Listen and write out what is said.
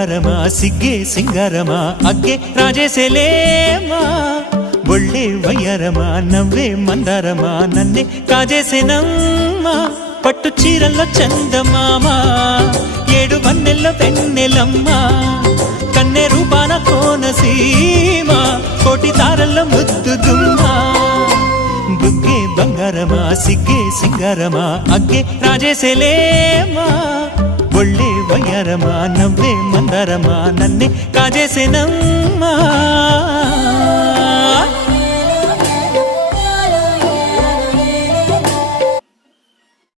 బంగారమా సిగ్గే సింగారమా అగ్గే రాజేసేలేమా ఒళ్ళే వయ్యారమా నవ్వే మందారమా నన్నే కాజేసేనమ్మా పట్టు చీరల్లో చందమామా ఏడు వన్నెల్లో వెన్నెలమ్మా కన్నె రూపాన కోనసీమ కోటి తారల్లో ముద్దుదుమ్మా బుగ్గే బంగారమా సిగ్గే సింగారమా అగ్గే రాజేసేలేమా ఒళ్ళే వయ్యారమా నవ్వే మందారమా నన్నే కాజేసేనమ్మా